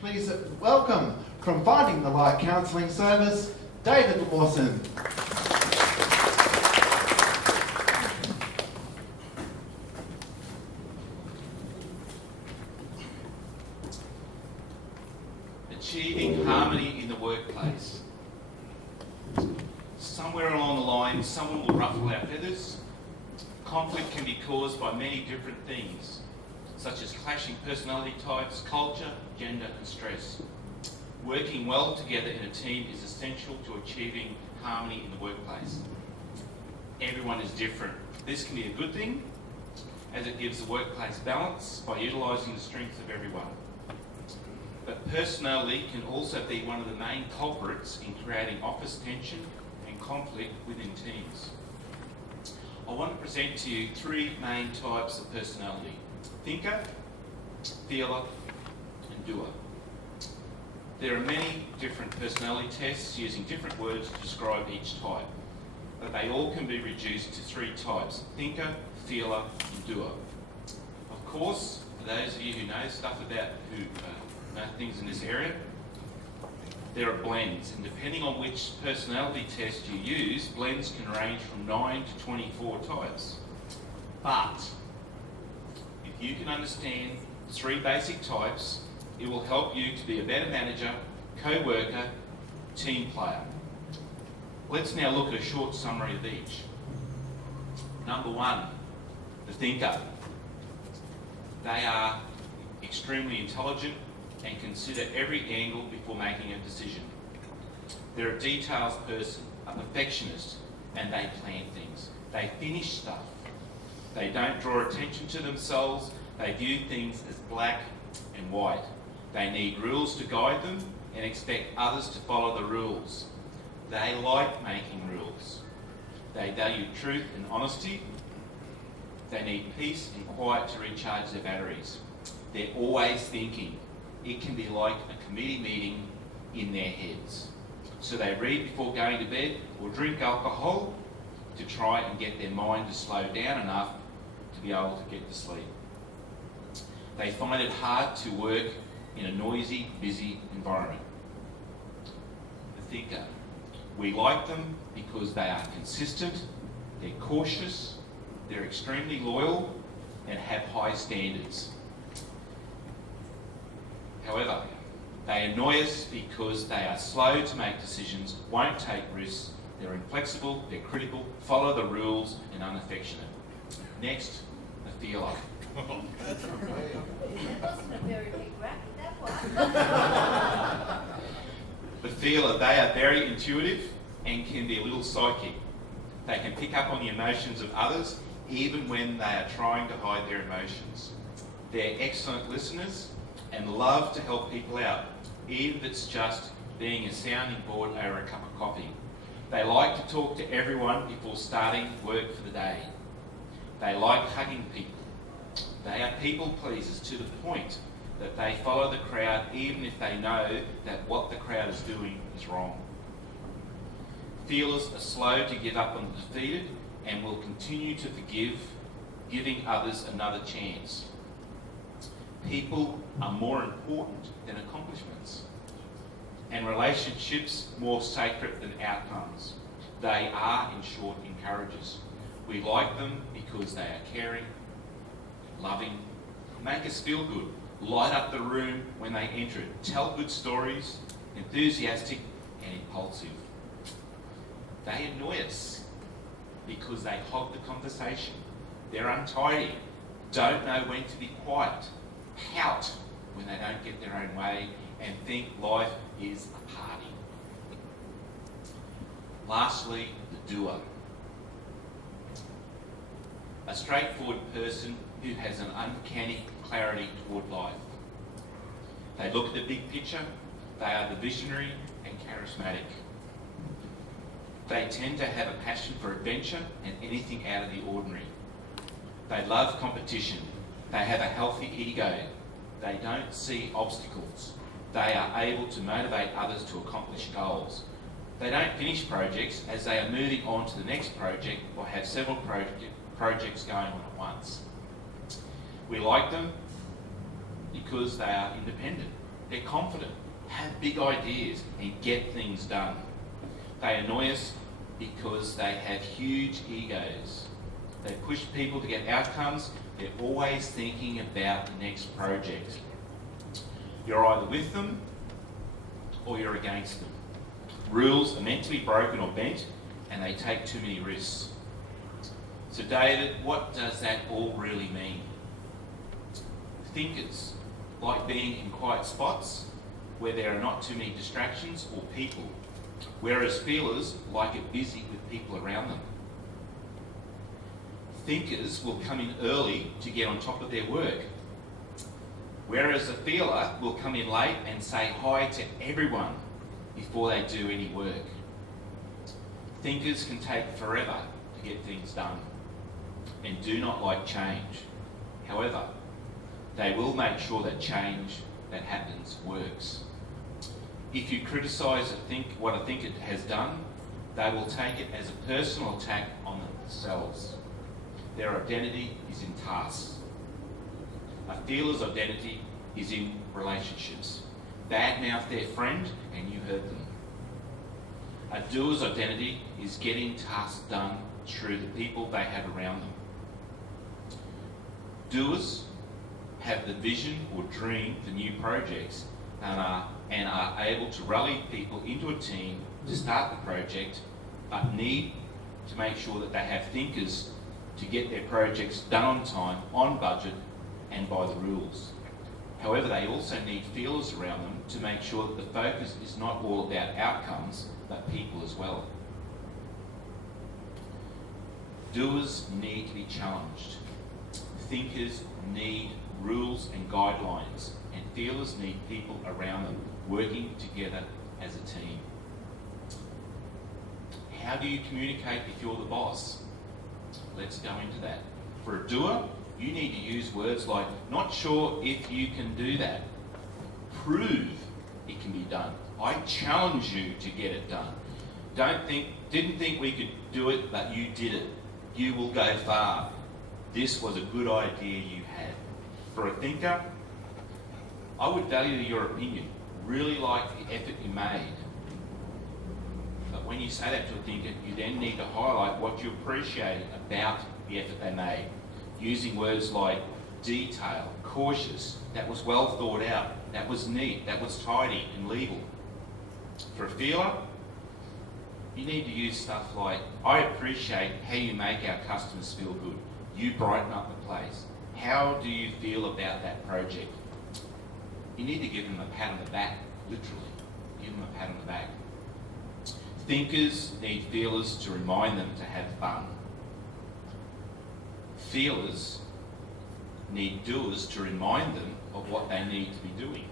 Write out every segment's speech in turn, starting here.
please welcome from Finding the Light Counselling Service, David Lawson. Achieving harmony in the workplace. Somewhere along the line, someone will ruffle our feathers. Conflict can be caused by many different things, such as clashing personality types, culture, gender and stress. Working well together in a team is essential to achieving harmony in the workplace. Everyone is different. This can be a good thing, as it gives the workplace balance by utilising the strengths of everyone. But personality can also be one of the main culprits in creating office tension and conflict within teams. I want to present to you three main types of personality: thinker, feeler and doer. There are many different personality tests using different words to describe each type, but they all can be reduced to three types: thinker, feeler and doer. Of course, for those of you who know stuff about know things in this area, there are blends, and depending on which personality test you use, blends can range from 9 to 24 types. But if you can understand the three basic types, it will help you to be a better manager, co-worker, team player. Let's now look at a short summary of each. Number one, the thinker. They are extremely intelligent and consider every angle before making a decision. They're a details person, a perfectionist, and they plan things. They finish stuff. They don't draw attention to themselves. They view things as black and white. They need rules to guide them and expect others to follow the rules. They like making rules. They value truth and honesty. They need peace and quiet to recharge their batteries. They're always thinking. It can be like a committee meeting in their heads. So they read before going to bed or drink alcohol to try and get their mind to slow down enough to be able to get to sleep. They find it hard to work in a noisy, busy environment. The thinker. We like them because they are consistent, they're cautious, they're extremely loyal and have high standards. However, they annoy us because they are slow to make decisions, won't take risks, they're inflexible, they're critical, follow the rules and unaffectionate. Next, the feeler. That wasn't a very big racket, that one. The feeler, they are very intuitive and can be a little psychic. They can pick up on the emotions of others even when they are trying to hide their emotions. They're excellent listeners and love to help people out, even if it's just being a sounding board over a cup of coffee. They like to talk to everyone before starting work for the day. They like hugging people. They are people pleasers to the point that they follow the crowd even if they know that what the crowd is doing is wrong. Feelers are slow to give up on the defeated and will continue to forgive, giving others another chance. People are more important than accomplishments, and relationships more sacred than outcomes. They are, in short, encouragers. We like them because they are caring, loving, make us feel good, light up the room when they enter it, tell good stories, enthusiastic and impulsive. They annoy us because they hog the conversation. They're untidy, don't know when to be quiet, pout when they don't get their own way, and think life is a party. Lastly, the doer. A straightforward person who has an uncanny clarity toward life. They look at the big picture, they are the visionary and charismatic. They tend to have a passion for adventure and anything out of the ordinary. They love competition. They have a healthy ego. They don't see obstacles. They are able to motivate others to accomplish goals. They don't finish projects as they are moving on to the next project or have several projects going on at once. We like them because they are independent. They're confident, have big ideas, and get things done. They annoy us because they have huge egos. They push people to get outcomes. They're always thinking about the next project. You're either with them or you're against them. Rules are meant to be broken or bent, and they take too many risks. So David, what does that all really mean? Thinkers like being in quiet spots where there are not too many distractions or people, whereas feelers like it busy with people around them. Thinkers will come in early to get on top of their work, whereas a feeler will come in late and say hi to everyone before they do any work. Thinkers can take forever to get things done and do not like change. However, they will make sure that change that happens works. If you criticise what a thinker has done, they will take it as a personal attack on themselves. Their identity is in tasks. A feeler's identity is in relationships. Badmouth their friend and you hurt them. A doer's identity is getting tasks done through the people they have around them. Doers have the vision or dream for new projects and are able to rally people into a team to start the project, but need to make sure that they have thinkers to get their projects done on time, on budget, and by the rules. However, they also need feelers around them to make sure that the focus is not all about outcomes, but people as well. Doers need to be challenged. Thinkers need rules and guidelines, and feelers need people around them working together as a team. How do you communicate if you're the boss? Let's go into that. For a doer, you need to use words like, not sure if you can do that. Prove it can be done. I challenge you to get it done. Didn't think we could do it, but you did it. You will go far. This was a good idea you had. For a thinker, I would value your opinion. Really like the effort you made. But when you say that to a thinker, you then need to highlight what you appreciate about the effort they made, using words like detail, cautious, that was well thought out, that was neat, that was tidy and legal. For a feeler, you need to use stuff like, I appreciate how you make our customers feel good. You brighten up the place. How do you feel about that project? You need to give them a pat on the back, literally. Give them a pat on the back. Thinkers need feelers to remind them to have fun. Feelers need doers to remind them of what they need to be doing.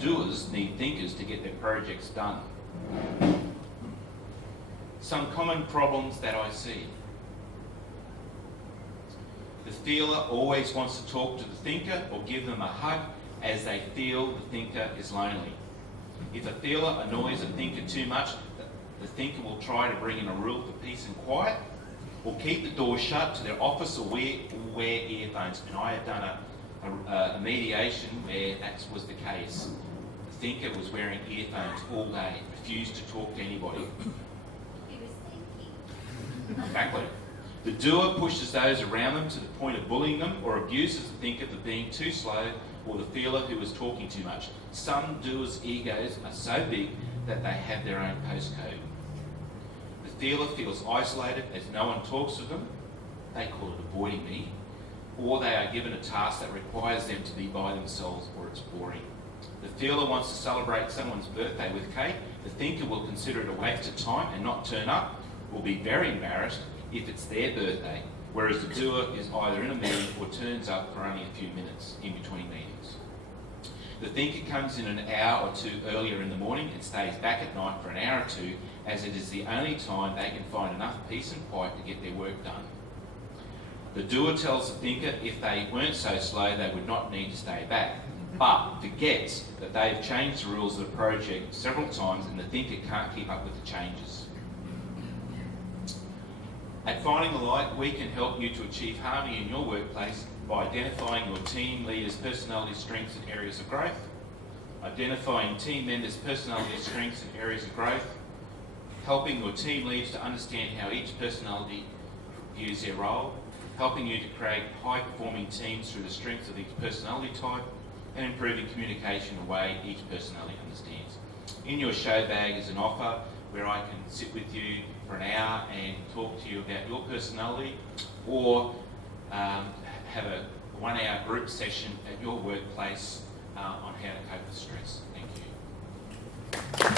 Doers need thinkers to get their projects done. Some common problems that I see. The feeler always wants to talk to the thinker or give them a hug as they feel the thinker is lonely. If a feeler annoys a thinker too much, the thinker will try to bring in a rule for peace and quiet, or keep the door shut to their office, or wear earphones. And I have done a mediation where that was the case. The thinker was wearing earphones all day, refused to talk to anybody. He was thinking. Exactly. The doer pushes those around them to the point of bullying them, or abuses the thinker for being too slow, or the feeler who is talking too much. Some doers' egos are so big that they have their own postcode. The feeler feels isolated as no one talks to them. They call it avoiding me. Or they are given a task that requires them to be by themselves, or it's boring. The feeler wants to celebrate someone's birthday with cake. The thinker will consider it a waste of time and not turn up, will be very embarrassed if it's their birthday, whereas the doer is either in a meeting or turns up for only a few minutes in between meetings. The thinker comes in an hour or two earlier in the morning and stays back at night for an hour or two, as it is the only time they can find enough peace and quiet to get their work done. The doer tells the thinker if they weren't so slow they would not need to stay back, but forgets that they've changed the rules of the project several times and the thinker can't keep up with the changes. At Finding the Light, we can help you to achieve harmony in your workplace by identifying your team leader's personality strengths and areas of growth, identifying team members' personality strengths and areas of growth, helping your team leaders to understand how each personality views their role, helping you to create high-performing teams through the strengths of each personality type, and improving communication in a way each personality understands. In your show bag is an offer where I can sit with you for an hour and talk to you about your personality, or have a 1 hour group session at your workplace on how to cope with stress. Thank you.